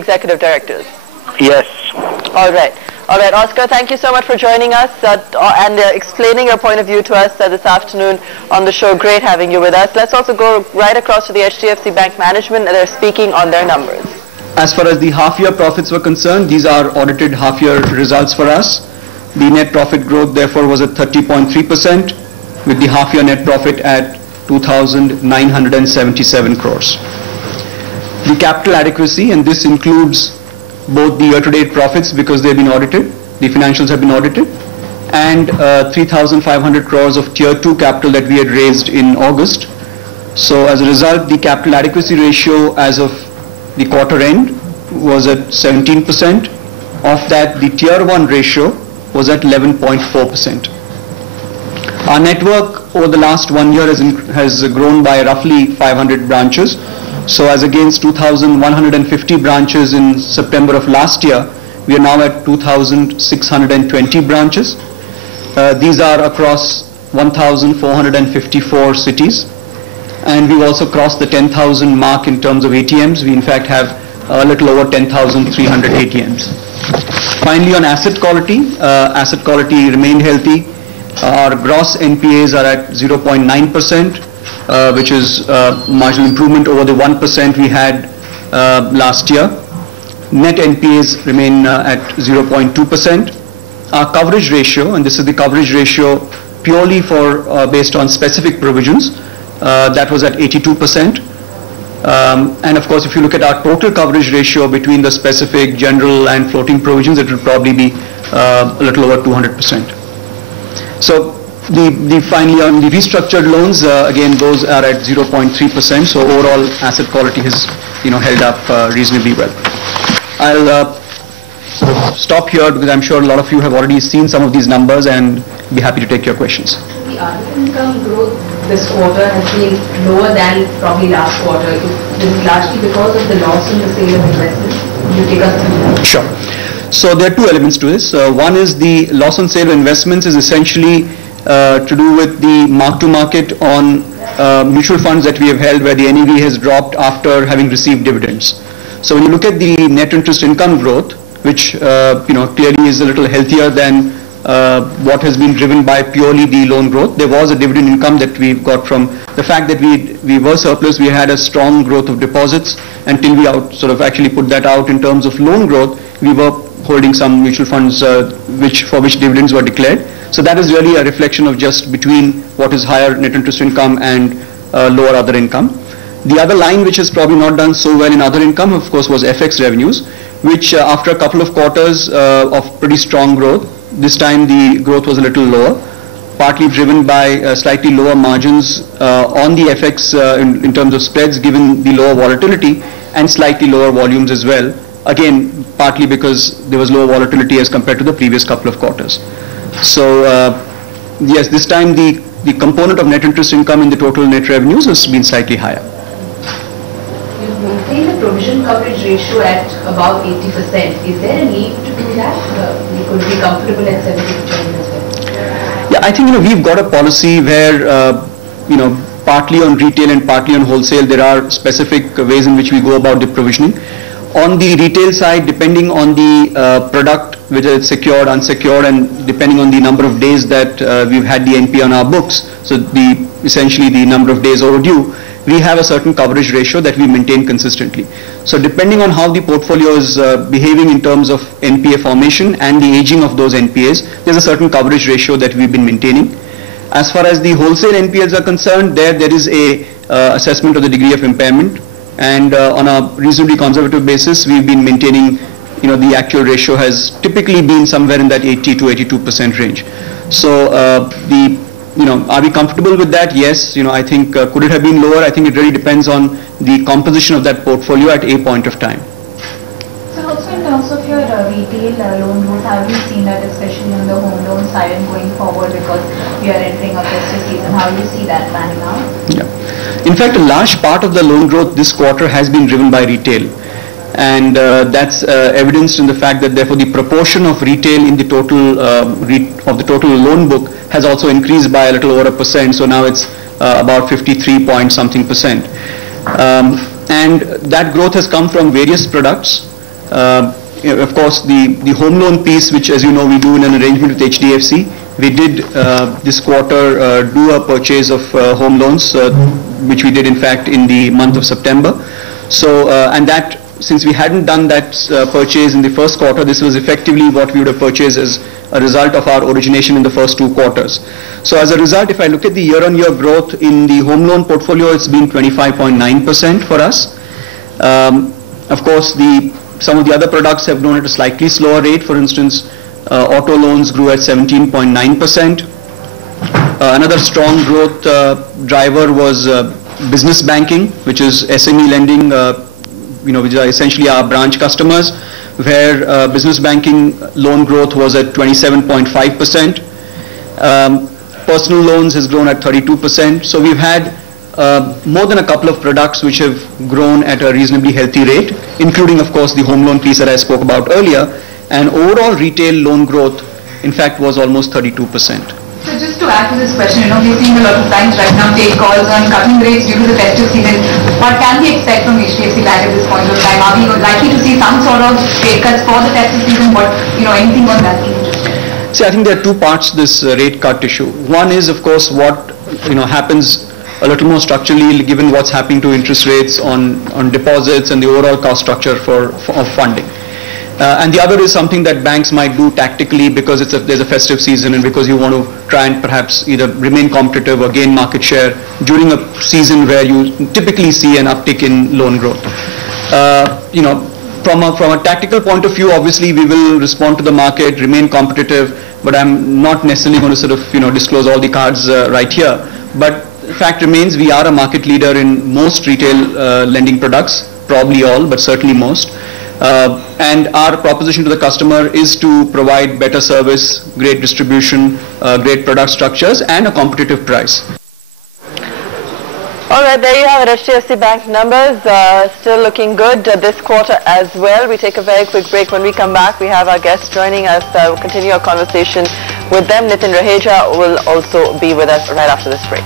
executive directors? Yes. All right. All right, Oscar, thank you so much for joining us and explaining your point of view to us this afternoon on the show. Great having you with us. Let's also go right across to the HDFC Bank management, and they're speaking on their numbers. As far as the half-year profits were concerned, these are audited half-year results for us. The net profit growth, therefore, was at 30.3%, with the half-year net profit at 2,977 crores. The capital adequacy, and this includes both the year-to-date profits because they've been audited, the financials have been audited, and 3,500 crores of Tier 2 capital that we had raised in August. So as a result, the capital adequacy ratio as of the quarter end was at 17%. Of that, the Tier 1 ratio was at 11.4%. Our network over the last 1 year has grown by roughly 500 branches. So as against 2,150 branches in September of last year, we are now at 2,620 branches. These are across 1,454 cities. And we've also crossed the 10,000 mark in terms of ATMs. We in fact have a little over 10,300 ATMs. Finally, on asset quality remained healthy. Our gross NPAs are at 0.9%. Which is marginal improvement over the 1% we had last year. Net NPAs remain at 0.2%. Our coverage ratio, and this is the coverage ratio purely for based on specific provisions, that was at 82%. And of course, if you look at our total coverage ratio between the specific, general, and floating provisions, it will probably be a little over 200%. So finally on the restructured loans, again those are at 0.3%. So overall asset quality has held up reasonably well. I'll sort of stop here because I'm sure a lot of you have already seen some of these numbers and be happy to take your questions. The other income growth this quarter has been lower than probably last quarter. This is largely because of the loss in the sale of investments. Will you take us through that? Sure. So there are two elements to this. One is the loss on sale of investments is essentially to do with the mark-to-market on mutual funds that we have held where the NAV has dropped after having received dividends. So when you look at the net interest income growth, which clearly is a little healthier than what has been driven by purely the loan growth, there was a dividend income that we got from the fact that we were surplus. We had a strong growth of deposits until we actually put that out in terms of loan growth. We were holding some mutual funds for which dividends were declared. So that is really a reflection of just between what is higher net interest income and lower other income. The other line which has probably not done so well in other income, of course, was FX revenues, which after a couple of quarters of pretty strong growth, this time the growth was a little lower, partly driven by slightly lower margins on the FX in terms of spreads given the lower volatility and slightly lower volumes as well. Again, partly because there was lower volatility as compared to the previous couple of quarters. So yes, this time the component of net interest income in the total net revenues has been slightly higher. You maintain the provision coverage ratio at about 80%. Is there a need to do that? We could be comfortable at 70% as well. Yeah, I think we've got a policy where partly on retail and partly on wholesale there are specific ways in which we go about the provisioning. On the retail side, depending on the product, whether it's secured, unsecured, and depending on the number of days that we've had the NP on our books, so essentially the number of days overdue, we have a certain coverage ratio that we maintain consistently. So depending on how the portfolio is behaving in terms of NPA formation and the aging of those NPAs, there's a certain coverage ratio that we've been maintaining. As far as the wholesale NPLs are concerned, there is a assessment of the degree of impairment. And on a reasonably conservative basis, we've been maintaining, the actual ratio has typically been somewhere in that 80 to 82% range. So are we comfortable with that? Yes. I think could it have been lower? I think it really depends on the composition of that portfolio at a point of time. So also in terms of your retail loan growth, have you seen that especially on the home loan side and going forward because we are entering a festive season? How do you see that planning out? Yeah. In fact, a large part of the loan growth this quarter has been driven by retail. And that's evidenced in the fact that therefore the proportion of retail in the total of the total loan book has also increased by a little over 1%. So now it's about 53 point something %. And that growth has come from various products. Of course, the home loan piece, which as you know we do in an arrangement with HDFC, we did this quarter do a purchase of home loans, which we did in fact in the month of September. So, and that, since we hadn't done that purchase in the first quarter, this was effectively what we would have purchased as a result of our origination in the first 2 quarters. So as a result, if I look at the year-on-year growth in the home loan portfolio, it's been 25.9% for us. Of course, some of the other products have grown at a slightly slower rate. For instance, auto loans grew at 17.9%. Another strong growth driver was business banking, which is SME lending, which are essentially our branch customers, where business banking loan growth was at 27.5%. Personal loans has grown at 32%. So we've had more than a couple of products which have grown at a reasonably healthy rate, including, of course, the home loan piece that I spoke about earlier. And overall retail loan growth, in fact, was almost 32%. So just to add to this question, we're seeing a lot of banks right now take calls on cutting rates due to the festive season. What can we expect from HDFC Bank at this point of time? Are we likely to see some sort of rate cuts for the festive season? Anything on that? See, I think there are 2 parts to this rate cut issue. One is, of course, what happens a little more structurally, given what's happening to interest rates on deposits and the overall cost structure of funding. And the other is something that banks might do tactically because there's a festive season and because you want to try and perhaps either remain competitive or gain market share during a season where you typically see an uptick in loan growth. From a tactical point of view, obviously we will respond to the market, remain competitive, but I'm not necessarily going to sort of disclose all the cards right here. But the fact remains we are a market leader in most retail lending products, probably all, but certainly most. And our proposition to the customer is to provide better service, great distribution, great product structures, and a competitive price. All right, there you have it. HDFC Bank numbers still looking good this quarter as well. We take a very quick break. When we come back, we have our guests joining us. We'll continue our conversation with them. Nitin Raheja will also be with us right after this break.